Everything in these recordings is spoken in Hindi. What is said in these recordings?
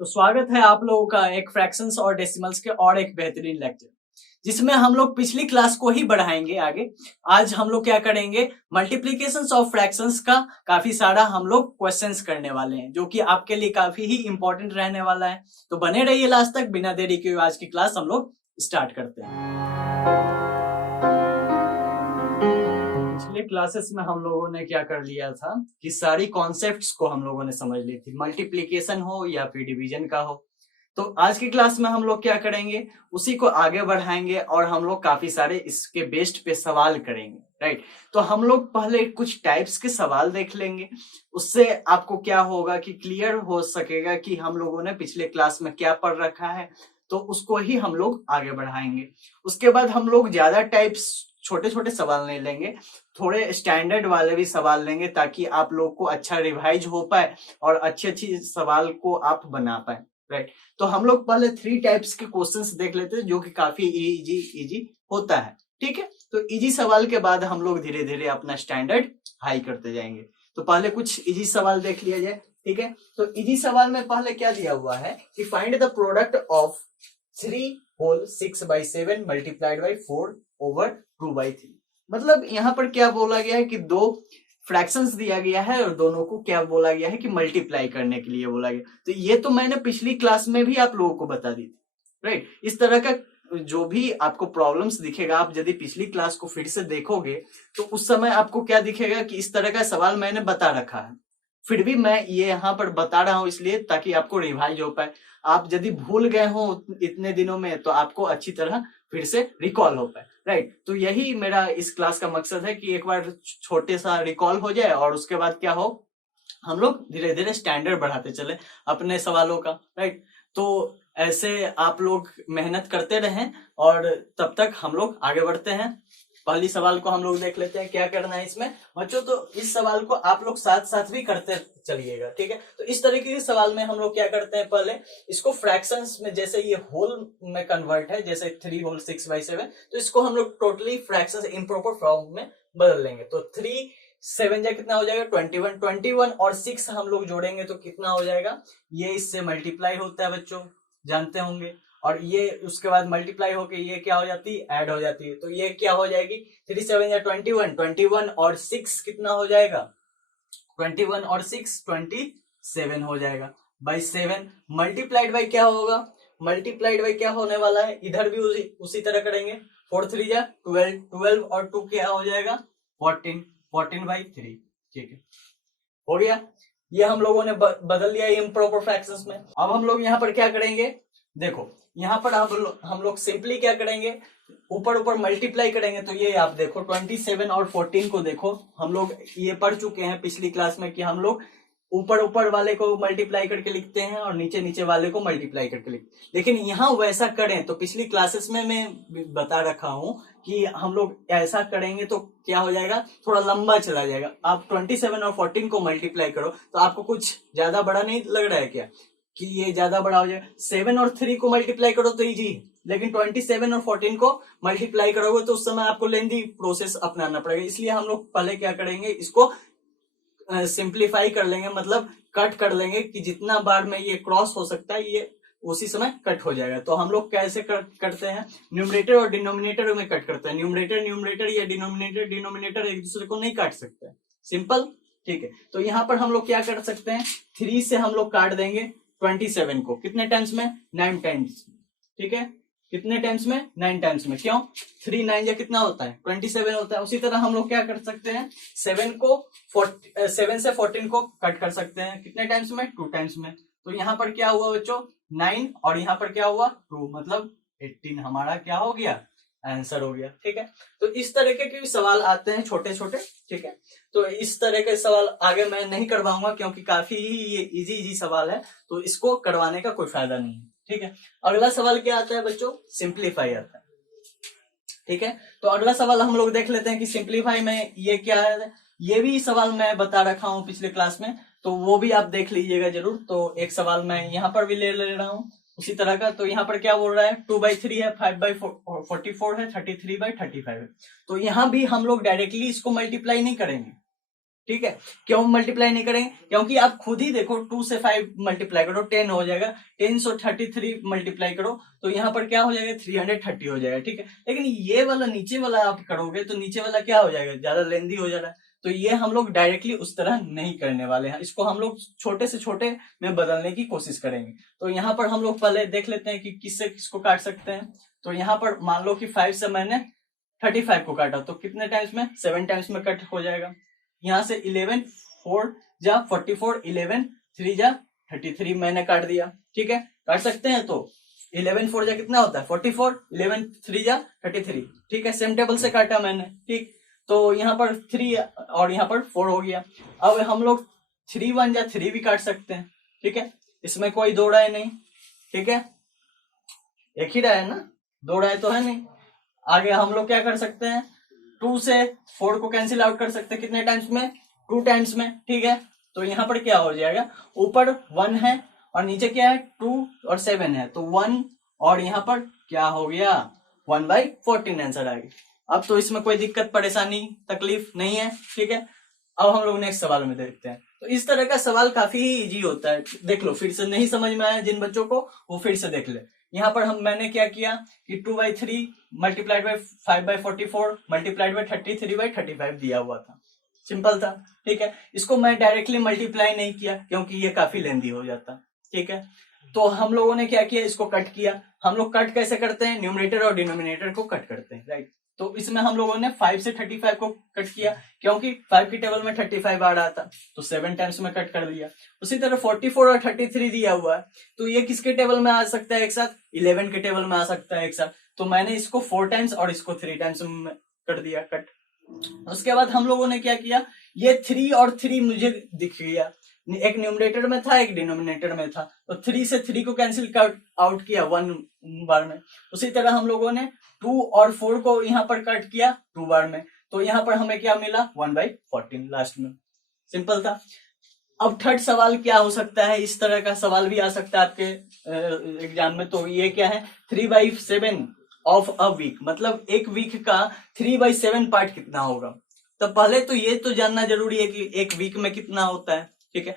तो स्वागत है आप लोगों का एक फ्रैक्शंस और डेसिमल्स के और एक बेहतरीन लेक्चर जिसमें हम लोग पिछली क्लास को ही बढ़ाएंगे आगे। आज हम लोग क्या करेंगे, मल्टीप्लिकेशंस ऑफ फ्रैक्शंस का काफी सारा हम लोग क्वेश्चंस करने वाले हैं जो कि आपके लिए काफी ही इंपॉर्टेंट रहने वाला है। तो बने रहिए लास्ट तक। बिना देरी के आज की क्लास हम लोग स्टार्ट करते हैं। पिछले क्लासेस में हम लोगों ने क्या कर लिया था कि सारी कॉन्सेप्ट्स को हम लोगों ने समझ ली थी, मल्टीप्लिकेशन हो या फिर डिवीजन का हो। तो आज की क्लास में हम लोग क्या करेंगे, उसी को आगे बढ़ाएंगे और हम लोग काफी सारे इसके बेस्ड पे सवाल करेंगे। राइट, तो हम लोग पहले कुछ टाइप्स के सवाल देख लेंगे। उससे आपको क्या होगा कि क्लियर हो सकेगा कि हम लोगों ने पिछले क्लास में क्या पढ़ रखा है, तो उसको ही हम लोग आगे बढ़ाएंगे। उसके बाद हम लोग ज्यादा टाइप्स छोटे छोटे सवाल नहीं लेंगे, थोड़े स्टैंडर्ड वाले भी सवाल लेंगे ताकि आप लोग को अच्छा रिवाइज हो पाए और अच्छी अच्छी सवाल को आप बना पाए। राइट, तो हम लोग पहले 3 टाइप्स के क्वेश्चंस देख लेते हैं जो कि काफी इजी होता है। ठीक है, तो इजी सवाल के बाद हम लोग धीरे धीरे अपना स्टैंडर्ड हाई करते जाएंगे। तो पहले कुछ इजी सवाल देख लिया जाए। ठीक है, तो इजी सवाल में पहले क्या दिया हुआ है कि find the product of 3 whole 6/7 multiplied by 4/2/3। मतलब यहाँ पर क्या बोला गया है कि दो फ्रैक्शंस दिया गया है और दोनों को क्या बोला गया है कि मल्टीप्लाई करने के लिए बोला गया। तो ये तो मैंने पिछली क्लास में भी आप लोगों को बता दी थी। राइट, इस तरह का जो भी आपको प्रॉब्लम्स दिखेगा, आप यदि पिछली क्लास को फिर से देखोगे तो उस समय आपको क्या दिखेगा कि इस तरह का सवाल मैंने बता रखा है। फिर भी मैं ये यहाँ पर बता रहा हूं इसलिए ताकि आपको रिवाइज हो पाए। आप यदि भूल गए हो इतने दिनों में तो आपको अच्छी तरह फिर से रिकॉल हो पाए। राइट, तो यही मेरा इस क्लास का मकसद है कि एक बार छोटे सा रिकॉल हो जाए और उसके बाद क्या हो, हम लोग धीरे धीरे स्टैंडर्ड बढ़ाते चले अपने सवालों का। राइट, तो ऐसे आप लोग मेहनत करते रहें और तब तक हम लोग आगे बढ़ते हैं। पहली सवाल को हम लोग देख लेते हैं क्या करना है इसमें बच्चों। तो इस सवाल को आप लोग साथ साथ भी करते चलिएगा। ठीक है, तो इस तरीके के सवाल में हम लोग क्या करते हैं, पहले इसको फ्रैक्शंस में, जैसे ये होल में कन्वर्ट है, जैसे 3 होल 6/7, तो इसको हम लोग टोटली फ्रैक्शंस इम्प्रॉपर फॉर्म में बदल लेंगे। तो 3 7 जा कितना हो जाएगा 21, 21 और 6 हम लोग जोड़ेंगे तो कितना हो जाएगा, ये इससे मल्टीप्लाई होता है बच्चों, जानते होंगे। और ये उसके बाद मल्टीप्लाई होके ये क्या हो जाती है, ऐड हो जाती है। तो ये क्या हो जाएगी 3 7 या 21, 21 और 6 कितना हो जाएगा, 21 और 6 27 हो जाएगा बाई 7। मल्टीप्लाइड बाई क्या होगा, मल्टीप्लाइड बाई क्या होने वाला है, इधर भी उसी तरह करेंगे। 4 3 जा 12, 12 और 2 क्या हो जाएगा 14, 14/3। ठीक है, हो गया। ये हम लोगों ने बदल लिया इम्प्रॉपर फ्रैक्शंस में। अब हम लोग यहाँ पर क्या करेंगे, देखो यहाँ पर हम लोग सिंपली क्या करेंगे, ऊपर ऊपर मल्टीप्लाई करेंगे। तो ये आप देखो 27 और 14 को देखो, हम लोग ये पढ़ चुके हैं पिछली क्लास में कि हम लोग ऊपर ऊपर वाले को मल्टीप्लाई करके लिखते हैं और नीचे नीचे वाले को मल्टीप्लाई करके लिखते हैं। लेकिन यहाँ वैसा करें तो पिछली क्लासेस में मैं बता रखा हूं कि हम लोग ऐसा करेंगे तो क्या हो जाएगा, थोड़ा लंबा चला जाएगा। आप 27 और 14 को मल्टीप्लाई करो तो आपको कुछ ज्यादा बड़ा नहीं लग रहा है क्या कि ये ज्यादा बड़ा हो जाएगा। 7 और 3 को मल्टीप्लाई करो तो इजी, लेकिन 27 और 14 को मल्टीप्लाई करोगे तो उस समय आपको लेंदी प्रोसेस अपनाना पड़ेगा। इसलिए हम लोग पहले क्या करेंगे, इसको सिंप्लीफाई कर लेंगे, मतलब कट कर लेंगे कि जितना बार में ये क्रॉस हो सकता है ये उसी समय कट हो जाएगा। तो हम लोग कैसे करते हैं, न्यूमरेटर और डिनोमिनेटर में कट करते हैं। न्यूमरेटर न्यूमरेटर या डिनोमिनेटर डिनोमिनेटर एक दूसरे को नहीं काट सकते, सिंपल। ठीक है, तो यहाँ पर हम लोग क्या कर सकते हैं, 3 से हम लोग काट देंगे 27 को, कितने टाइम्स में 9 टाइम्स। ठीक है, कितने टाइम्स में 9 टाइम्स में, क्यों 3 9 या कितना होता है 27 होता है। उसी तरह हम लोग क्या कर सकते हैं, 7 से 14 को कट कर सकते हैं, कितने टाइम्स में 2 टाइम्स में। तो यहाँ पर क्या हुआ बच्चों 9 और यहाँ पर क्या हुआ 2, मतलब 18 हमारा क्या हो गया, आंसर हो गया। ठीक है, तो इस तरह के भी सवाल आते हैं छोटे छोटे। ठीक है, तो इस तरह के सवाल आगे मैं नहीं करवाऊंगा क्योंकि काफी ही ये इजी सवाल है, तो इसको करवाने का कोई फायदा नहीं है। ठीक है, अगला सवाल क्या आता है बच्चों, सिंप्लीफाई आता है। ठीक है, तो अगला सवाल हम लोग देख लेते हैं कि सिंप्लीफाई में ये क्या है। ये भी सवाल मैं बता रखा हूं पिछले क्लास में, तो वो भी आप देख लीजिएगा जरूर। तो एक सवाल मैं यहाँ पर भी ले रहा हूँ उसी तरह का। तो यहाँ पर क्या बोल रहा है, 2/3 है, 5/44 है, 33/35 है। तो यहाँ भी हम लोग डायरेक्टली इसको मल्टीप्लाई नहीं करेंगे, ठीक है, क्यों मल्टीप्लाई नहीं करेंगे? क्योंकि आप खुद ही देखो 2 से 5 मल्टीप्लाई करो 10 हो जाएगा, 10 से 33 मल्टीप्लाई करो तो यहाँ पर क्या हो जाएगा 330 हो जाएगा। ठीक है, लेकिन ये वाला नीचे वाला आप करोगे तो नीचे वाला क्या हो जाएगा, ज्यादा लेंदी हो जा रहा है। तो ये हम लोग डायरेक्टली उस तरह नहीं करने वाले हैं, इसको हम लोग छोटे से छोटे में बदलने की कोशिश करेंगे। तो यहाँ पर हम लोग पहले देख लेते हैं कि किससे किसको काट सकते हैं। तो यहाँ पर मान लो कि 5 से मैंने 35 को काटा तो कितने टाइम्स में, 7 टाइम्स में कट हो जाएगा। यहाँ से 11 4 जा 44, 11 3 जा 33 मैंने काट दिया। ठीक है, काट सकते हैं। तो 11 4 जा कितना होता है 44, 11 3 जा 33। ठीक है, सेम टेबल से काटा मैंने। ठीक, तो यहाँ पर 3 और यहाँ पर 4 हो गया। अब हम लोग 3 1 जा 3 भी काट सकते हैं। ठीक है, इसमें कोई दो राय नहीं। ठीक है, एक ही राय है ना, दो राय तो है नहीं। आगे हम लोग क्या कर सकते हैं, 2 से 4 को कैंसिल आउट कर सकते हैं कितने टाइम्स में, 2 टाइम्स में। ठीक है, तो यहाँ पर क्या हो जाएगा, ऊपर 1 है और नीचे क्या है 2 और 7 है, तो 1 और यहाँ पर क्या हो गया 1/14 आंसर आ गया। अब तो इसमें कोई दिक्कत परेशानी तकलीफ नहीं है। ठीक है, अब हम लोग नेक्स्ट सवाल में देखते हैं। तो इस तरह का सवाल काफी ही इजी होता है, देख लो, फिर से नहीं समझ में आया जिन बच्चों को वो फिर से देख ले। यहाँ पर मैंने क्या किया कि 2/3 मल्टीप्लाइड बाई 5/44 मल्टीप्लाइड बाई 33/35 दिया हुआ था, सिंपल था। ठीक है, इसको मैं डायरेक्टली मल्टीप्लाई नहीं किया क्योंकि ये काफी लेंदी हो जाता। ठीक है, तो हम लोगों ने क्या किया, इसको कट किया। हम लोग कट कैसे करते हैं, न्यूमरेटर और डिनोमिनेटर को कट करते हैं, राइट। तो इसमें हम लोगों ने 5 से 35 को कट किया क्योंकि 5 की टेबल में 35 आ रहा था, तो 7 टाइम्स में कट कर दिया। उसी तरह 44 और 33 दिया हुआ है, तो ये किसके टेबल में आ सकता है एक साथ, 11 के टेबल में आ सकता है एक साथ। तो मैंने इसको 4 टाइम्स और इसको 3 टाइम्स में कर दिया कट। उसके बाद हम लोगों ने क्या किया, ये 3 और 3 मुझे दिख गया, एक न्यूमरेटर में था एक डिनोमिनेटर में था, तो 3 से 3 को कैंसिल आउट किया 1 बार में। उसी तरह हम लोगों ने 2 और 4 को यहाँ पर कट किया 2 बार में, तो यहाँ पर हमें क्या मिला 1/14 लास्ट में, सिंपल था। अब थर्ड सवाल क्या हो सकता है, इस तरह का सवाल भी आ सकता है आपके एग्जाम में। तो ये क्या है 3/7 ऑफ अ वीक, मतलब एक वीक का 3/7 पार्ट कितना होगा। तो पहले तो ये तो जानना जरूरी है कि एक वीक में कितना होता है। ठीक है,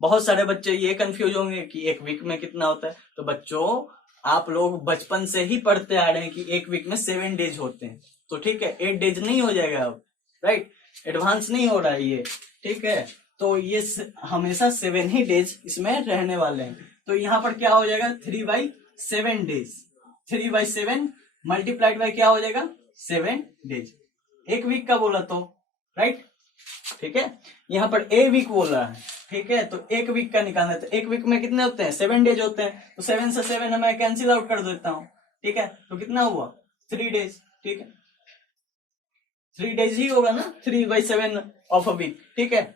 बहुत सारे बच्चे ये कंफ्यूज होंगे कि एक वीक में कितना होता है। तो बच्चों आप लोग बचपन से ही पढ़ते आ रहे हैं कि एक वीक में 7 डेज होते हैं, तो ठीक है 8 डेज नहीं हो जाएगा अब, राइट, एडवांस नहीं हो रहा है ये। ठीक है, तो ये हमेशा 7 ही डेज इसमें रहने वाले हैं। तो यहाँ पर क्या हो जाएगा 3/7 डेज, 3/7 मल्टीप्लाइड बाय क्या हो जाएगा 7 डेज, एक वीक का बोला तो, राइट। ठीक है, यहाँ पर ए वीक बोल रहा है। ठीक है, तो एक वीक का निकालना है, तो एक वीक में कितने होते हैं 7 डेज होते हैं, तो 7 से 7 मैं कैंसिल आउट कर देता हूँ। ठीक है, तो कितना हुआ 3 डेज। ठीक है, 3 डेज ही होगा ना 3/7 ऑफ अ वीक। ठीक है,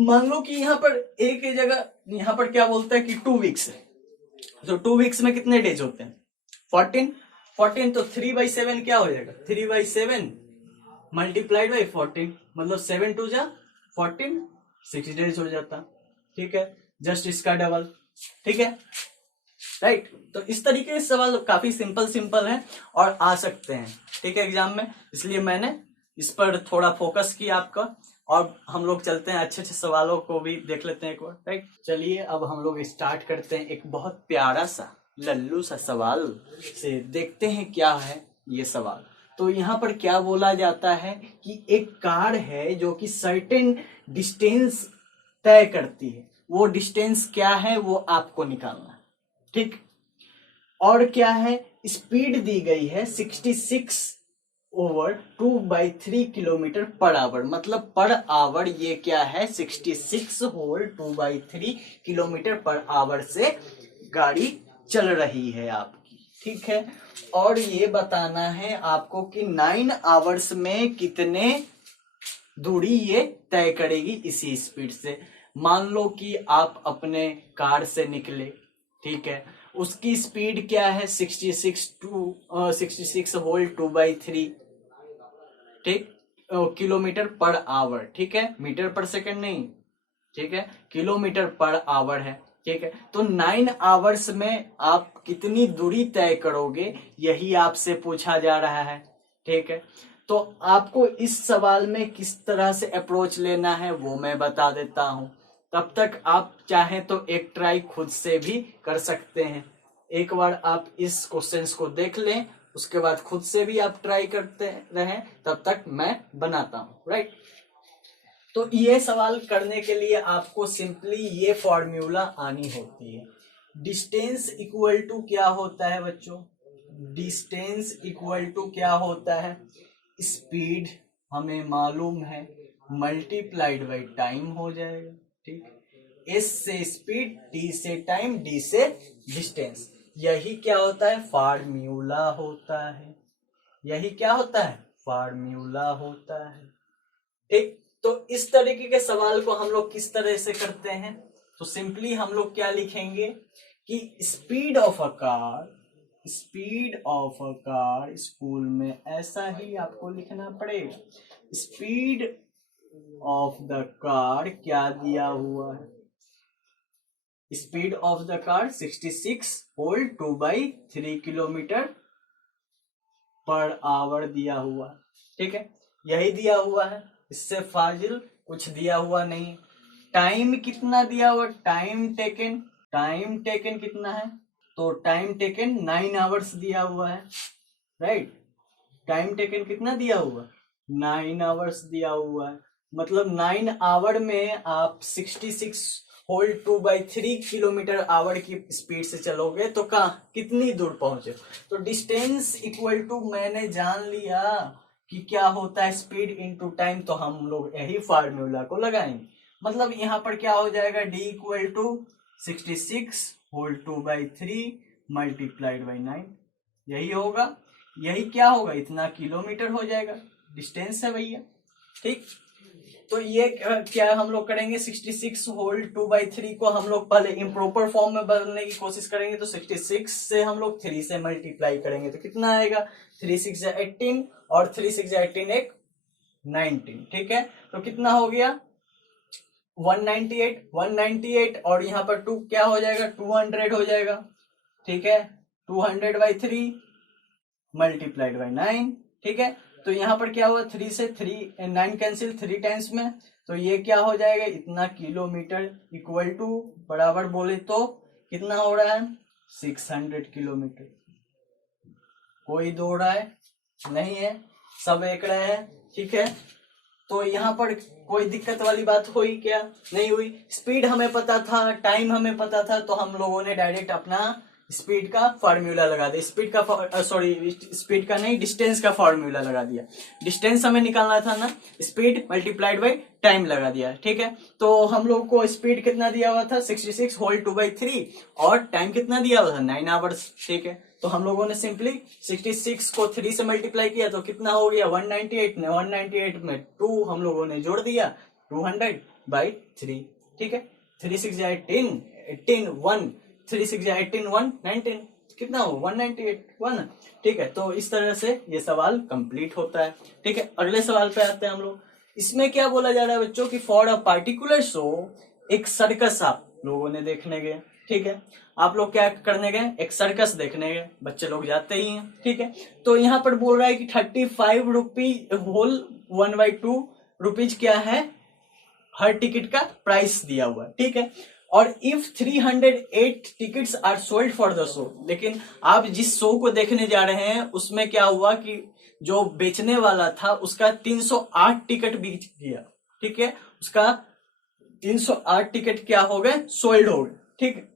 मान लो कि यहाँ पर एक ही जगह यहाँ पर क्या बोलता है कि 2 वीक्स है, तो 2 वीक्स में कितने डेज होते हैं 14, तो 3/7 क्या हो जाएगा 3/7 मल्टीप्लाइड बाई 14, मतलब 7 2 जा 14, 6 डेज हो जाता। ठीक है, जस्ट इसका डबल। ठीक है, राइट। तो इस तरीके के सवाल काफी सिंपल है और आ सकते हैं, ठीक है, एग्जाम में, इसलिए मैंने इस पर थोड़ा फोकस किया आपका। और हम लोग चलते हैं अच्छे सवालों को भी देख लेते हैं एक बार, राइट। चलिए अब हम लोग स्टार्ट करते हैं एक बहुत प्यारा सा लल्लू सा सवाल से, देखते हैं क्या है ये सवाल। तो यहाँ पर क्या बोला जाता है कि एक कार है जो कि सर्टेन डिस्टेंस तय करती है, वो डिस्टेंस क्या है वो आपको निकालना है, ठीक। और क्या है, स्पीड दी गई है 66/2/3 किलोमीटर पर आवर, मतलब पर आवर ये क्या है 66/2/3 किलोमीटर पर आवर से गाड़ी चल रही है आपकी, ठीक है। और ये बताना है आपको कि 9 आवर्स में कितने दूरी ये तय करेगी इसी स्पीड से। मान लो कि आप अपने कार से निकले, ठीक है, उसकी स्पीड क्या है 66/2/3, ठीक, किलोमीटर पर आवर, ठीक है, मीटर पर सेकंड नहीं, ठीक है, किलोमीटर पर आवर है, ठीक है। तो 9 आवर्स में आप कितनी दूरी तय करोगे, यही आपसे पूछा जा रहा है, ठीक है। तो आपको इस सवाल में किस तरह से अप्रोच लेना है वो मैं बता देता हूं। तब तक आप चाहें तो एक ट्राई खुद से भी कर सकते हैं। एक बार आप इस क्वेश्चंस को देख लें, उसके बाद खुद से भी आप ट्राई करते रहें, तब तक मैं बनाता हूं, राइट। तो ये सवाल करने के लिए आपको सिंपली ये फॉर्मूला आनी होती है। डिस्टेंस इक्वल टू क्या होता है बच्चों? डिस्टेंस इक्वल टू क्या होता है? स्पीड हमें मालूम है, मल्टीप्लाइड बाई टाइम हो जाएगा, ठीक। एस से स्पीड, टी से टाइम, डी से डिस्टेंस। यही क्या होता है? फार्मूला होता है। यही क्या होता है? फार्मूला होता है, ठीक। तो इस तरीके के सवाल को हम लोग किस तरह से करते हैं? तो सिंपली हम लोग क्या लिखेंगे कि speed of a car, speed of a car, school में ऐसा ही आपको लिखना पड़ेगा। स्पीड ऑफ द कार क्या दिया हुआ है? Speed of the car 66 whole 2/3 kilometre per hour दिया हुआ, ठीक है। यही दिया हुआ है, इससे फाजिल कुछ दिया हुआ नहीं। टाइम कितना दिया हुआ? टाइम टेकन कितना है? तो टाइम टेकन 9 आवर्स दिया हुआ है, राइट। टाइम टेकन कितना दिया हुआ? 9 आवर्स दिया हुआ है। मतलब 9 आवर में आप 66 होल 2/3 किलोमीटर आवर की स्पीड से चलोगे तो कहाँ कितनी दूर पहुंचे? तो डिस्टेंस इक्वल टू मैंने जान लिया कि क्या होता है स्पीड इनटू टाइम, तो हम लोग यही फार्मूला को लगाएंगे। मतलब यहाँ पर क्या हो जाएगा? D equal to 66 whole 2/3 multiplied by 9, यही होगा। यही क्या होगा? इतना किलोमीटर हो जाएगा, डिस्टेंस है भैया, ठीक। तो ये क्या हम लोग करेंगे? 66 होल 2/3 को हम लोग पहले इम्प्रॉपर फॉर्म में बदलने की कोशिश करेंगे। तो 66 से हम लोग 3 से मल्टीप्लाई करेंगे तो कितना आएगा? 3 6 18 और 3 6 18 एक 19, ठीक है। तो कितना हो गया? 198 और यहाँ पर 2 क्या हो जाएगा? 200 हो जाएगा, ठीक है। 200/3 मल्टीप्लाइड बाई 9, ठीक है। तो यहाँ पर क्या हुआ? 3 से 9 कैंसिल 3 टाइम्स में, तो ये क्या हो जाएगा? इतना किलोमीटर इक्वल टू बराबर बोले तो कितना हो रहा है? 600 किलोमीटर। कोई दो रहा है नहीं है, सब एक रहे हैं, ठीक है। तो यहाँ पर कोई दिक्कत वाली बात हुई क्या? नहीं हुई। स्पीड हमें पता था, टाइम हमें पता था, तो हम लोगों ने डायरेक्ट अपना स्पीड का फॉर्मूला लगा दिया। स्पीड का नहीं, डिस्टेंस का फॉर्मूला लगा दिया। डिस्टेंस हमें निकालना था ना, स्पीड मल्टीप्लाइड बाई टाइम लगा दिया, ठीक है। तो हम लोग को स्पीड कितना दिया हुआ था? 66 होल 2/3 और टाइम कितना दिया हुआ था? 9 आवर्स, ठीक है। तो हम लोगों ने सिंपली 66 को 3 से मल्टीप्लाई किया तो कितना हो गया? 198 ने 198 में 2 हम लोगों ने जोड़ दिया, 200/3, ठीक है। 3 6 18 18 1 3 6 18 1 19, कितना हो? 198 ठीक है। तो इस तरह से ये सवाल कंप्लीट होता है, ठीक है। अगले सवाल पे आते हैं हम लोग। इसमें क्या बोला जा रहा है बच्चों की फॉर अ पार्टिकुलर शो, एक सर्कस आप लोगों ने देखने गए, ठीक है। आप लोग क्या करने गए? एक सर्कस देखने गए, बच्चे लोग जाते ही हैं, ठीक है। तो यहाँ पर बोल रहा है कि 35 रुपी होल 1/2 रुपीज क्या है? हर टिकट का प्राइस दिया हुआ है, ठीक है। और if 308 tickets are sold for the show, लेकिन आप जिस शो को देखने जा रहे हैं उसमें क्या हुआ कि जो बेचने वाला था उसका 308 टिकट बिक गया, ठीक है। उसका 308 टिकट क्या हो गए? सोल्ड हो गए, ठीक।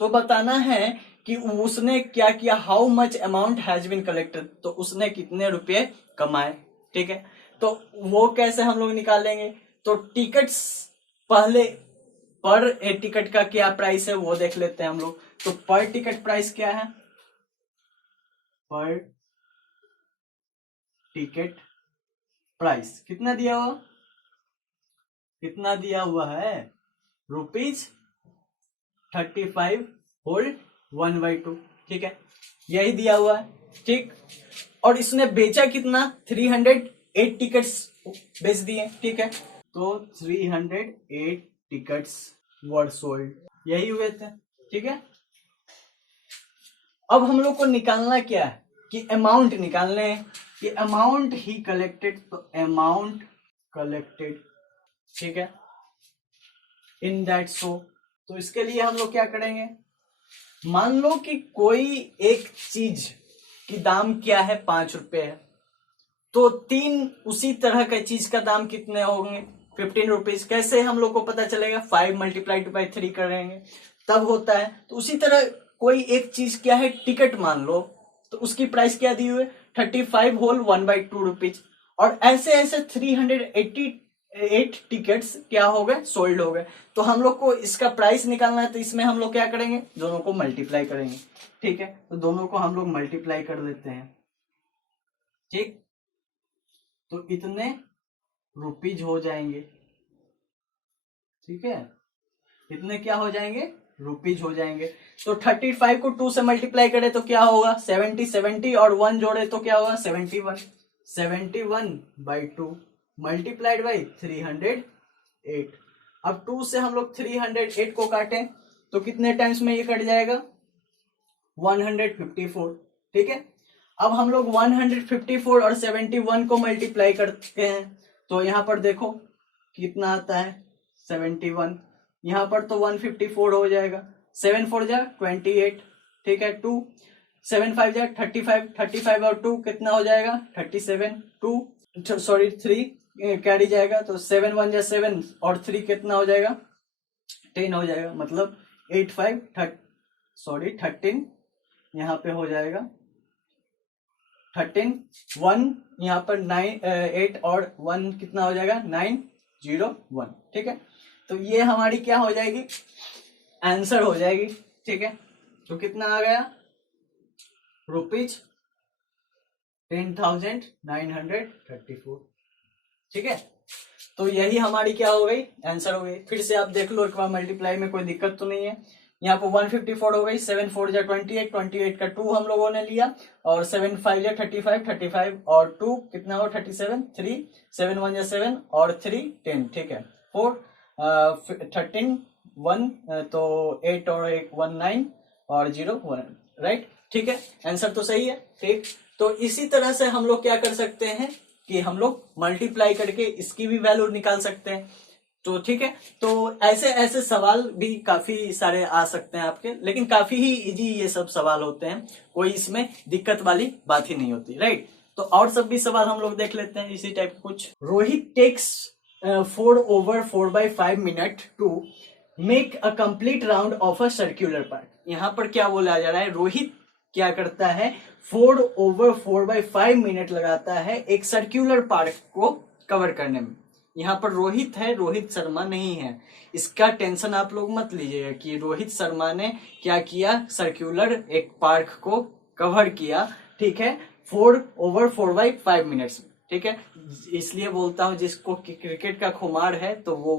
तो बताना है कि उसने क्या किया? How much amount has been collected, तो उसने कितने रुपए कमाए, ठीक है। तो वो कैसे हम लोग निकालेंगे? तो टिकट्स पहले पर ए टिकट का क्या प्राइस है वो देख लेते हैं हम लोग। तो पर टिकट प्राइस क्या है? पर टिकट प्राइस कितना दिया हुआ? कितना दिया हुआ है? ₹35 होल 1/2, ठीक है। यही दिया हुआ है, ठीक। और इसने बेचा कितना? 308 टिकट्स बेच दिए, ठीक है। तो 308 टिकट्स वर सोल्ड, यही हुए थे, ठीक है। अब हम लोग को निकालना क्या है? कि अमाउंट निकालने हैं कि अमाउंट ही कलेक्टेड, तो अमाउंट कलेक्टेड, ठीक है, इन दैट शो। तो इसके लिए हम लोग क्या करेंगे, मान लो कि कोई एक चीज की दाम क्या है, 5 रुपए है, तो 3 उसी तरह का चीज का दाम कितने होंगे, 15 रुपीज। कैसे हम लोग को पता चलेगा, 5 मल्टीप्लाइड बाई 3 करेंगे तब होता है। तो उसी तरह कोई एक चीज क्या है, टिकट मान लो, तो उसकी प्राइस क्या दी हुई है, 35 होल 1/2 रुपीज। और ऐसे ऐसे 388 टिकट्स क्या हो गए, सोल्ड हो गए। तो हम लोग को इसका प्राइस निकालना है, तो इसमें हम लोग क्या करेंगे, दोनों को मल्टीप्लाई करेंगे, ठीक है। तो दोनों को हम लोग मल्टीप्लाई कर लेते हैं, ठीक। तो इतने रुपीज हो जाएंगे, ठीक है, इतने क्या हो जाएंगे, रुपीज हो जाएंगे। तो 35 को 2 से मल्टीप्लाई करें तो क्या होगा, 70 और 1 जोड़े तो क्या होगा, 71/2 मल्टीप्लाइड बाई 308। अब 2 से हम लोग 308 को काटें तो कितने टाइम्स में ये कट जाएगा, 154, ठीक है। अब हम लोग 154 और 71 को मल्टीप्लाई करते हैं, तो यहां पर देखो कितना आता है, 71। यहां पर तो 154 हो जाएगा, 7 4 जा 28, ठीक है। 2 7 5 जा 35, 35 और 2 कितना हो जाएगा, 37। 2 सॉरी 3 कैरी जाएगा, तो 7 1 जा 7 और 3 कितना हो जाएगा, 10 हो जाएगा। मतलब 8 5 13 यहाँ पे हो जाएगा 13 1, यहाँ पर 9 8 और 1 कितना हो जाएगा, 901, ठीक है। तो ये हमारी क्या हो जाएगी, आंसर हो जाएगी, ठीक है। तो कितना आ गया, रुपीज 10,934, ठीक है। तो यही हमारी क्या हो गई, आंसर हो गई। फिर से आप देख लो एक बार, मल्टीप्लाई में कोई दिक्कत तो नहीं है। यहाँ पर 154 हो गई, 7 4 जा 28, 28 का 2 हम लोगों ने लिया, और 7 5 जा 35, 35 और 2 कितना हो, 37, 3 7 1 जा 7 और 3 10, ठीक है। 4 13 1 तो 8 और 1 1 9 और 0 1, राइट, ठीक है। आंसर तो सही है, ठीक। तो इसी तरह से हम लोग क्या कर सकते हैं कि हम लोग मल्टीप्लाई करके इसकी भी वैल्यू निकाल सकते हैं, तो ठीक है। तो ऐसे ऐसे सवाल भी काफी सारे आ सकते हैं आपके, लेकिन काफी ही इजी ये सब सवाल होते हैं, कोई इसमें दिक्कत वाली बात ही नहीं होती, राइट। तो और सब भी सवाल हम लोग देख लेते हैं इसी टाइप कुछ। Rohit takes 4/4/5 minute to make a complete round of a circular park. यहाँ पर क्या बोला जा रहा है, रोहित क्या करता है, 4/4/5 मिनट लगाता है एक सर्क्यूलर पार्क को कवर करने में। यहाँ पर रोहित है, रोहित शर्मा नहीं है, इसका टेंशन आप लोग मत लीजिएगा कि रोहित शर्मा ने क्या किया, सर्क्यूलर एक पार्क को कवर किया, ठीक है, 4/4/5 मिनट्स, ठीक है। इसलिए बोलता हूं जिसको क्रिकेट का खुमार है तो वो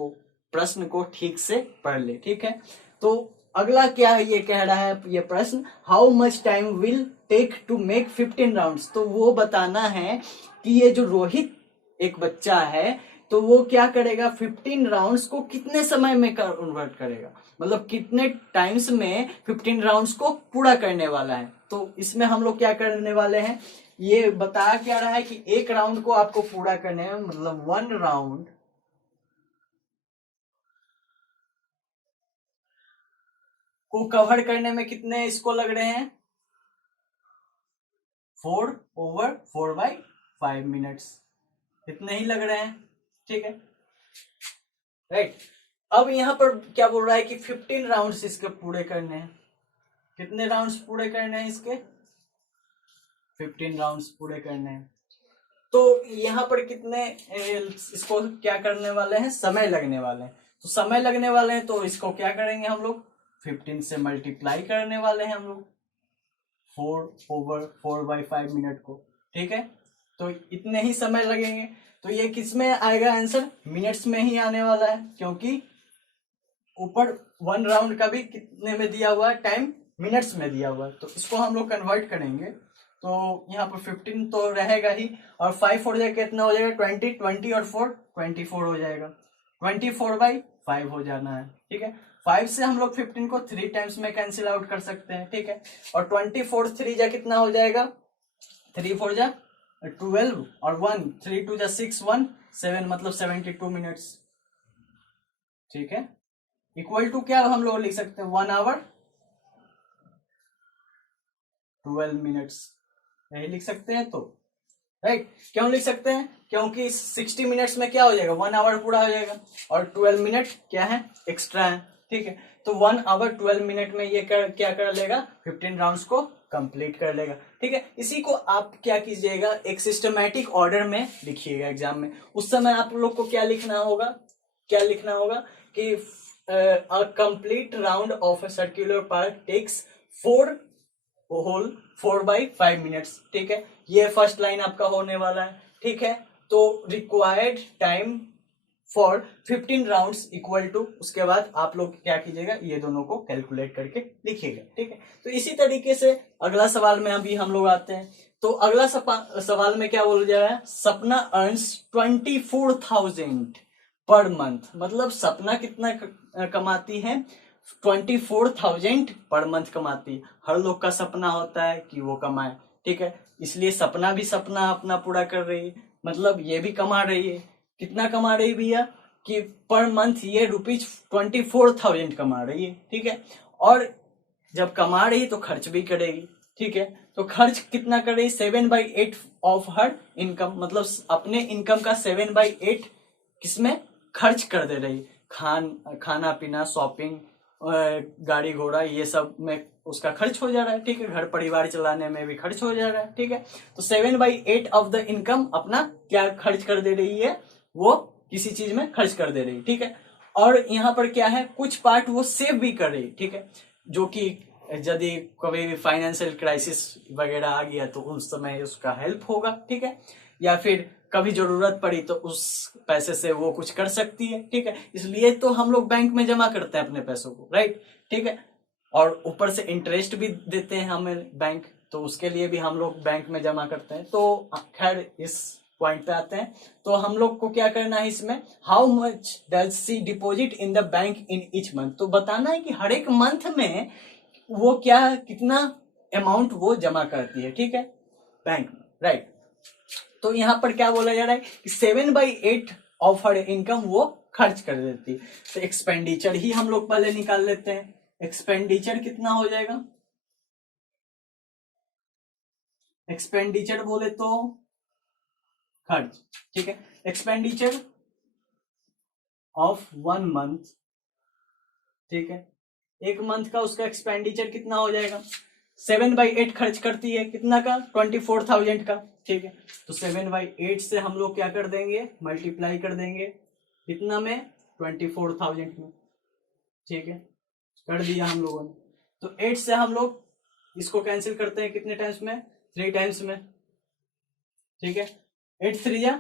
प्रश्न को ठीक से पढ़ ले, ठीक है। तो अगला क्या ये कह रहा है ये प्रश्न, how much time will take to make 15 rounds. तो वो बताना है कि ये जो रोहित एक बच्चा है तो वो क्या करेगा, 15 राउंड्स को कितने समय में कन्वर्ट करेगा, मतलब कितने टाइम्स में 15 राउंड्स को पूरा करने वाला है। तो इसमें हम लोग क्या करने वाले हैं, ये बताया क्या रहा है कि एक राउंड को आपको पूरा करने में, मतलब 1 राउंड को कवर करने में कितने इसको लग रहे हैं, 4/4/5 मिनट्स, इतने ही लग रहे हैं, ठीक है, राइट। अब यहां पर क्या बोल रहा है कि 15 राउंड्स इसके पूरे करने हैं, कितने राउंड्स पूरे करने हैं इसके, 15 राउंड्स पूरे करने हैं। तो यहाँ पर कितने इसको क्या करने वाले हैं, समय लगने वाले हैं। तो समय लगने वाले हैं तो इसको क्या करेंगे हम लोग, 15 से मल्टीप्लाई करने वाले हैं हम लोग 4/4/5 मिनट को, ठीक है। तो इतने ही समय लगेंगे। तो ये किस में आएगा आंसर, मिनट्स में ही आने वाला है, क्योंकि ऊपर 1 राउंड का भी कितने में दिया हुआ है, टाइम मिनट्स में दिया हुआ है। तो इसको हम लोग कन्वर्ट करेंगे तो यहाँ पर 15 तो रहेगा ही, और 5 हो जाएगा, कितना हो जाएगा, 20 20 और 4 24 हो जाएगा, 24/5 हो जाना है, ठीक है। 5 से हम लोग 15 को 3 टाइम्स में कैंसिल आउट कर सकते हैं, ठीक है। और 24 3 जा कितना हो जाएगा, 3 4 जा 12 और 1, 3 2 जा 6, 1 7 मतलब 72 मिनट्स। ठीक है, इक्वल टू क्या हम लोग लिख सकते हैं 1 आवर 12 मिनट्स, यही लिख सकते हैं। तो राइट, क्यों लिख सकते हैं? क्योंकि 60 मिनट्स में क्या हो जाएगा 1 आवर पूरा हो जाएगा और 12 मिनट क्या है एक्स्ट्रा है। ठीक है, तो 1 आवर 12 मिनट में ये क्या कर लेगा 15 राउंड्स को कंप्लीट कर लेगा। ठीक है, इसी को आप क्या कीजिएगा एक सिस्टमैटिक ऑर्डर में लिखिएगा एग्जाम में। उस समय आप लोग को क्या लिखना होगा कि a complete round of a circular park takes 4/5 minutes. ठीक है, ये फर्स्ट लाइन आपका होने वाला है। ठीक है, तो required time for 15 rounds equal to, उसके बाद आप लोग क्या कीजिएगा ये दोनों को कैलकुलेट करके लिखिएगा। ठीक है, तो इसी तरीके से अगला सवाल में अभी हम लोग आते हैं। तो अगला सवाल में क्या बोला जा रहा है, सपना अर्न्स 24,000 पर मंथ, मतलब सपना कितना कमाती है 24,000 पर मंथ कमाती है। हर लोग का सपना होता है कि वो कमाए। ठीक है, इसलिए सपना भी सपना अपना पूरा कर रही है, मतलब ये भी कमा रही है। कितना कमा रही भैया कि पर मंथ ये ₹24,000 कमा रही है। ठीक है, और जब कमा रही है तो खर्च भी करेगी। ठीक है, तो खर्च कितना कर रही 7/8 ऑफ हर इनकम, मतलब अपने इनकम का 7/8 किसमें खर्च कर दे रही, खाना पीना शॉपिंग गाड़ी घोड़ा ये सब में उसका खर्च हो जा रहा है। ठीक है, घर परिवार चलाने में भी खर्च हो जा रहा है। ठीक है, तो 7/8 ऑफ द इनकम अपना क्या खर्च कर दे रही है, वो किसी चीज में खर्च कर दे रही। ठीक है, और यहाँ पर क्या है कुछ पार्ट वो सेव भी कर रही। ठीक है, जो कि यदि कभी भी फाइनेंशियल क्राइसिस वगैरह आ गया तो उस समय उसका हेल्प होगा। ठीक है, या फिर कभी जरूरत पड़ी तो उस पैसे से वो कुछ कर सकती है। ठीक है, इसलिए तो हम लोग बैंक में जमा करते हैं अपने पैसों को, राइट। ठीक है, और ऊपर से इंटरेस्ट भी देते हैं हमें बैंक, तो उसके लिए भी हम लोग बैंक में जमा करते हैं। तो खैर इस पॉइंट पे आते हैं। तो हम लोग को क्या करना है इसमें, how much does she deposit in the bank in each month, तो बताना है कि हर एक मंथ में वो क्या कितना अमाउंट वो जमा करती है। ठीक है, बैंक में, राइट। तो यहाँ पर क्या बोला जा रहा है कि 7/8 ऑफ हर इनकम वो खर्च कर देती है। तो एक्सपेंडिचर ही हम लोग पहले निकाल लेते हैं। एक्सपेंडिचर कितना हो जाएगा, एक्सपेंडिचर बोले तो खर्च। ठीक है, एक्सपेंडिचर ऑफ 1 मंथ। ठीक है, एक मंथ का उसका एक्सपेंडिचर कितना हो जाएगा 7/8 खर्च करती है कितना का 24,000 का। ठीक है, तो 7/8 से हम लोग क्या कर देंगे मल्टीप्लाई कर देंगे कितना में 24,000 में। ठीक है, कर दिया हम लोगों ने। तो 8 से हम लोग इसको कैंसिल करते हैं कितने टाइम्स में 3 टाइम्स में। ठीक है, 8 3 जा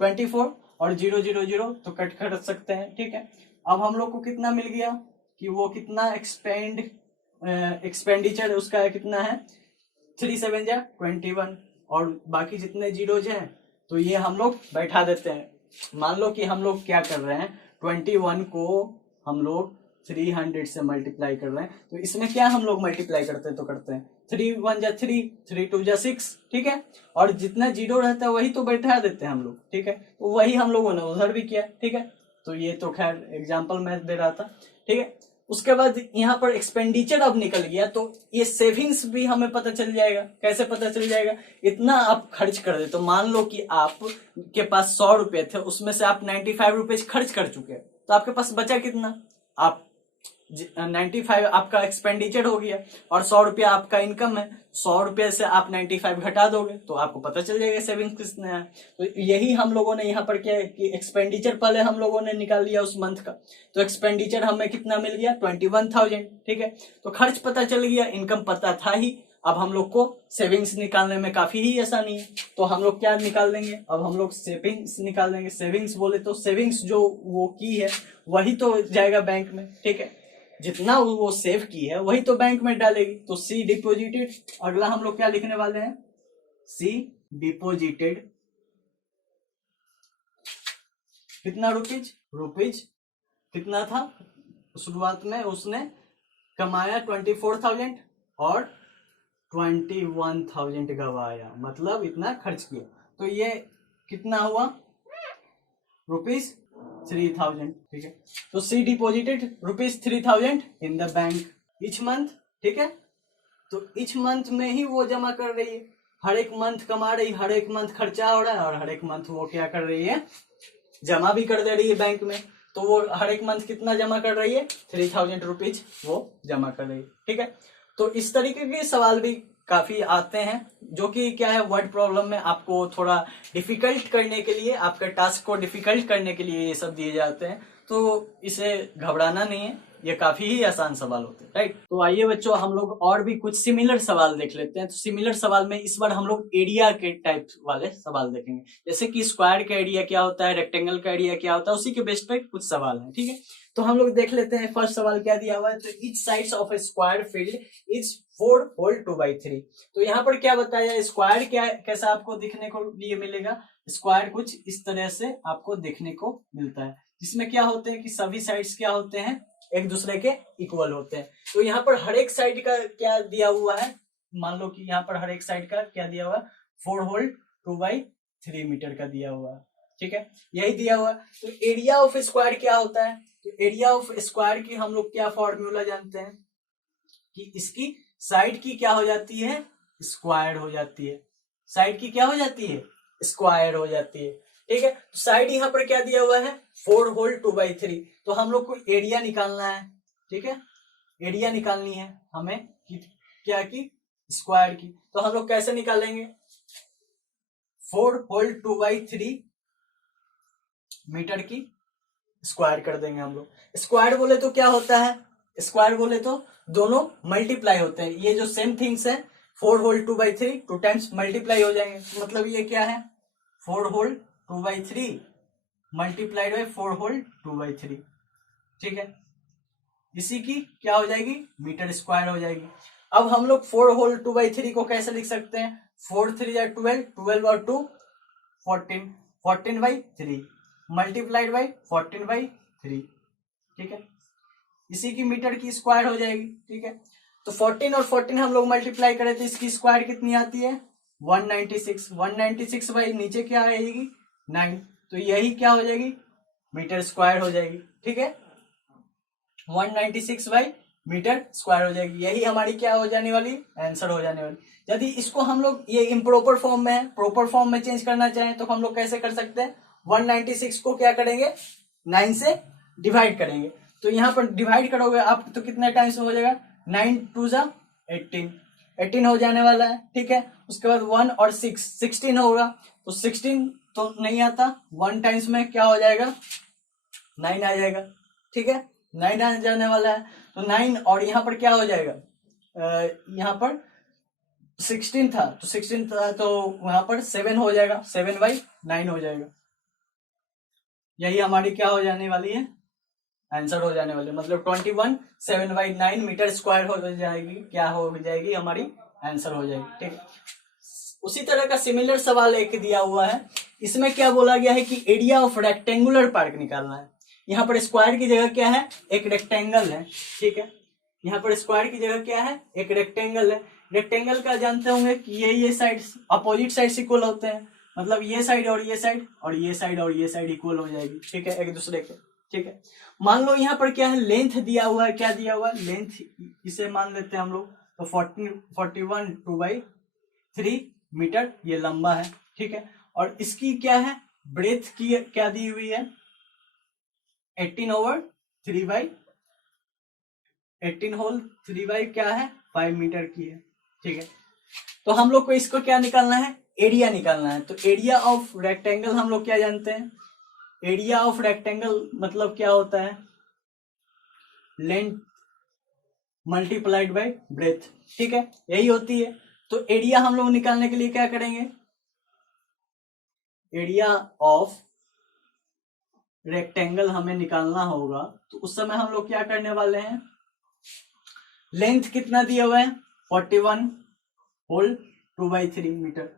24 और 0 0 0 तो कट कर सकते हैं। ठीक है, अब हम लोग को कितना मिल गया कि वो कितना एक्सपेंडिचर उसका कितना है 3 7 जा 21 और बाकी जितने जीरोज हैं तो ये हम लोग बैठा देते हैं। मान लो कि हम लोग क्या कर रहे हैं 21 को हम लोग 300 से मल्टीप्लाई कर रहे हैं, तो इसमें क्या हम लोग मल्टीप्लाई करते हैं तो करते हैं 3 1 जा 3 3 2 जा 6। ठीक है, और जितना जीरो रहता है वही तो बैठा देते हैं हम लोग। ठीक है, तो वही हम लोगों ने उधर भी किया। ठीक है, तो ये तो खैर एग्जाम्पल मैं दे रहा था। ठीक है, उसके बाद यहाँ पर एक्सपेंडिचर अब निकल गया तो ये सेविंग्स भी हमें पता चल जाएगा। कैसे पता चल जाएगा, इतना आप खर्च कर दे, तो मान लो कि आप के पास 100 रुपए थे उसमें से आप 95 रुपए खर्च कर चुके हैं, तो आपके पास बचा कितना, आप 95 आपका एक्सपेंडिचर हो गया और 100 रुपया आपका इनकम है। 100 रुपये से आप 95 घटा दोगे तो आपको पता चल जाएगा सेविंग्स कितने हैं। तो यही हम लोगों ने यहाँ पर क्या है कि एक्सपेंडिचर पहले हम लोगों ने निकाल लिया उस मंथ का, तो एक्सपेंडिचर हमें कितना मिल गया 21,000। ठीक है, तो खर्च पता चल गया, इनकम पता था ही। अब हम लोग को सेविंग्स निकालने में काफी ही आसानी है, तो हम लोग क्या निकाल देंगे, अब हम लोग सेविंग्स निकाल देंगे। सेविंग्स बोले तो सेविंग्स जो वो की है वही तो जाएगा बैंक में। ठीक है, जितना वो सेव की है वही तो बैंक में डालेगी, तो सी डिपोजिटेड। अगला हम लोग क्या लिखने वाले हैं, सी डिपोजिटेड कितना रुपीज कितना था शुरुआत में उसने कमाया 24,000 और 21,000 गवाया, मतलब इतना खर्च किया। तो ये कितना हुआ, ₹3,000। ठीक है, तो C deposited ₹3,000 in the bank each month. ठीक है, तो ईच मंथ में ही वो जमा कर रही है, हर एक मंथ कमा रही, हर एक मंथ खर्चा हो रहा है, और हर एक मंथ वो क्या कर रही है, जमा भी कर दे रही है बैंक में। तो वो हर एक मंथ कितना जमा कर रही है, ₹3,000 वो जमा कर रही है। ठीक है, तो इस तरीके के सवाल भी काफी आते हैं, जो कि क्या है, वर्ड प्रॉब्लम में आपको थोड़ा डिफिकल्ट करने के लिए, आपके टास्क को डिफिकल्ट करने के लिए ये सब दिए जाते हैं। तो इसे घबराना नहीं है, ये काफी ही आसान सवाल होते हैं, राइट। तो आइए बच्चों, हम लोग और भी कुछ सिमिलर सवाल देख लेते हैं। तो सिमिलर सवाल में इस बार हम लोग एरिया के टाइप वाले सवाल देखेंगे, जैसे कि स्क्वायर का एरिया क्या होता है, रेक्टेंगल का एरिया क्या होता है, उसी के बेस पे कुछ सवाल है। ठीक है, तो हम लोग देख लेते हैं फर्स्ट सवाल क्या दिया हुआ है। तो each sides of a square field is 4 whole 2/3। तो यहाँ पर क्या बताया, स्क्वायर क्या कैसा आपको दिखने को लिए मिलेगा, स्क्वायर कुछ इस तरह से आपको देखने को मिलता है, जिसमें क्या होते हैं कि सभी साइड्स क्या होते हैं, एक दूसरे के इक्वल होते हैं। तो यहाँ पर हर एक साइड का क्या दिया हुआ है, मान लो कि यहाँ पर हर एक साइड का क्या दिया हुआ है, 4 होल 2/3 मीटर का दिया हुआ है। ठीक है, यही दिया हुआ है। तो एरिया ऑफ स्क्वायर क्या होता है, तो एरिया ऑफ स्क्वायर की हम लोग क्या फॉर्मूला जानते हैं कि इसकी साइड की क्या हो जाती है, स्क्वायर हो जाती है। साइड की क्या हो जाती है, स्क्वायर हो जाती है। ठीक है, तो साइड यहाँ पर क्या दिया हुआ है, 4 होल 2/3। तो हम लोग को एरिया निकालना है। ठीक है, एरिया निकालनी है हमें क्या की, स्क्वायर की। तो हम लोग कैसे निकालेंगे, 4 होल 2/3 मीटर की स्क्वायर कर देंगे हम लोग। स्क्वायर बोले तो क्या होता है, स्क्वायर बोले तो दोनों मल्टीप्लाई होते हैं। ये जो सेम थिंग्स है, 4 होल 2/3 2 टाइम्स मल्टीप्लाई हो जाएंगे। मतलब ये क्या है, 4 होल 2/3 मल्टीप्लाइड बाय 4 होल 2/3। ठीक है, इसी की क्या हो जाएगी, मीटर स्क्वायर हो जाएगी। अब हम लोग 4 होल 2/3 को कैसे लिख सकते हैं, 4 3 या 12, 12 और 2 14, 14/3 मल्टीप्लाइड बाई 14/3। ठीक है, इसी की मीटर की स्क्वायर हो जाएगी। ठीक है, तो 14 और 14 हम लोग मल्टीप्लाई करें तो इसकी स्क्वायर कितनी आती है, 196। 196 बाई नीचे क्या आएगी, 9। तो यही क्या हो जाएगी, मीटर स्क्वायर हो जाएगी। ठीक है, 196 बाई मीटर स्क्वायर हो जाएगी। यही हमारी क्या हो जाने वाली, आंसर हो जाने वाली। यदि इसको हम लोग, ये इम्प्रॉपर फॉर्म में है, प्रॉपर फॉर्म में चेंज करना चाहें तो हम लोग कैसे कर सकते हैं, 196 को क्या करेंगे, 9 से डिवाइड करेंगे। तो यहाँ पर डिवाइड करोगे आप तो कितने टाइम्स में हो जाएगा, 9 2 जा 18 हो जाने वाला है। ठीक है, उसके बाद 1 और 6 16 होगा। तो 16 तो नहीं आता, 1 टाइम्स में क्या हो जाएगा, 9 आ जाएगा। ठीक है, 9 आ जाने वाला है। तो 9 और यहाँ पर क्या हो जाएगा, यहाँ पर 16 था, तो 16 था तो वहां पर 7 हो जाएगा, 7/9 हो जाएगा। यही हमारी क्या हो जाने वाली है, आंसर हो जाने वाली है। मतलब 21 7/9 मीटर स्क्वायर हो जाएगी, क्या हो जाएगी हमारी, आंसर हो जाएगी। ठीक है, उसी तरह का सिमिलर सवाल एक दिया हुआ है। इसमें क्या बोला गया है कि एरिया ऑफ रेक्टेंगुलर पार्क निकालना है। यहाँ पर स्क्वायर की जगह क्या है, एक रेक्टेंगल है। ठीक है, यहाँ पर स्क्वायर की जगह क्या है, एक रेक्टेंगल है। रेक्टेंगल का जानते होंगे कि ये साइड अपोजिट साइड इक्वल होते हैं, मतलब ये साइड और ये साइड और ये साइड और ये साइड इक्वल हो जाएगी। ठीक है, एक दूसरे के। ठीक है, मान लो यहाँ पर क्या है, लेंथ दिया हुआ है, क्या दिया हुआ है, लेंथ, इसे मान लेते हैं हम लोग। तो 41 2/3 मीटर ये लंबा है। ठीक है, और इसकी क्या है, ब्रेथ की क्या दी हुई है, 18 होल 3 क्या है, 5 मीटर की है। ठीक है, तो हम लोग को इसको क्या निकालना है, एरिया निकालना है। तो एरिया ऑफ रेक्टेंगल हम लोग क्या जानते हैं, एरिया ऑफ रेक्टेंगल मतलब क्या होता है, लेंथ मल्टीप्लाइड बाय ब्रेथ। ठीक है, यही होती है। तो एरिया हम लोग निकालने के लिए क्या करेंगे, एरिया ऑफ रेक्टेंगल हमें निकालना होगा। तो उस समय हम लोग क्या करने वाले हैं, लेंथ कितना दिया हुआ है, 41 होल 2/3 मीटर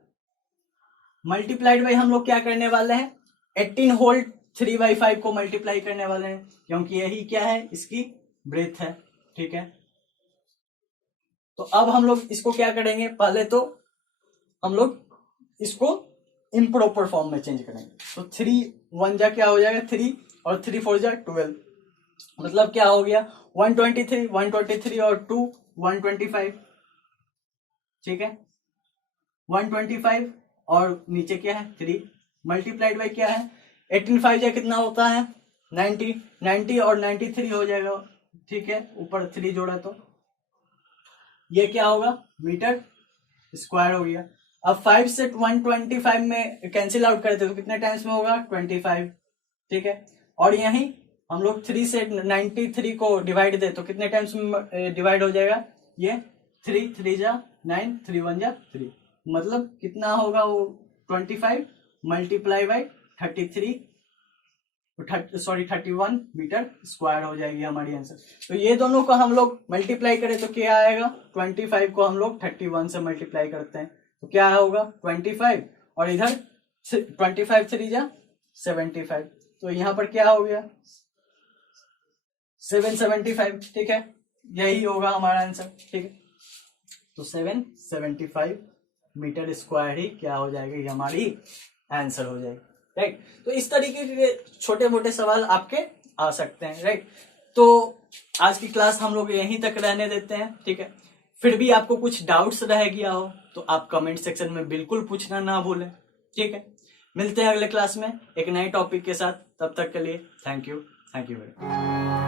मल्टीप्लाइड बाई हम लोग क्या करने वाले हैं, 18 होल 3/5 को मल्टीप्लाई करने वाले हैं, क्योंकि यही क्या है, इसकी ब्रेथ है। ठीक है, तो अब हम लोग इसको क्या करेंगे, पहले तो हम लोग इसको इम्प्रॉपर फॉर्म में चेंज करेंगे। तो 3 1 जा क्या हो जाएगा 3 और 3 4 जा 12, मतलब क्या हो गया 123 123 और 2 125, ठीक है 125 और नीचे क्या है 3 मल्टीप्लाइड बाई क्या है 18 5 जा कितना होता है 90 90 और 93 हो जाएगा, ठीक है ऊपर 3 जोड़ा तो ये क्या होगा मीटर स्क्वायर हो गया। अब 5 से 125 में कैंसिल आउट करते तो कितने टाइम्स में होगा 25, ठीक है और यहीं हम लोग 3 से 93 को डिवाइड दे तो कितने टाइम्स में डिवाइड हो जाएगा ये 3 3 जा 9 3 1 जा 3, मतलब कितना होगा वो 25 मल्टीप्लाई बाई 33 31 मीटर स्क्वायर हो जाएगी हमारी आंसर। तो ये दोनों को हम लोग मल्टीप्लाई करें तो क्या आएगा 25 को हम लोग 31 से मल्टीप्लाई करते हैं तो क्या होगा 25 और इधर 25 3 जा 75, तो यहाँ पर क्या हो गया 775, ठीक है यही होगा हमारा आंसर, ठीक है तो 775 मीटर स्क्वायर ही क्या हो जाएगा ये हमारी आंसर हो जाएगी, राइट। तो इस तरीके के छोटे मोटे सवाल आपके आ सकते हैं, राइट। तो आज की क्लास हम लोग यहीं तक रहने देते हैं, ठीक है। फिर भी आपको कुछ डाउट्स रह गया हो तो आप कमेंट सेक्शन में बिल्कुल पूछना ना भूलें, ठीक है। मिलते हैं अगले क्लास में एक नए टॉपिक के साथ, तब तक के लिए थैंक यू वेरी मच।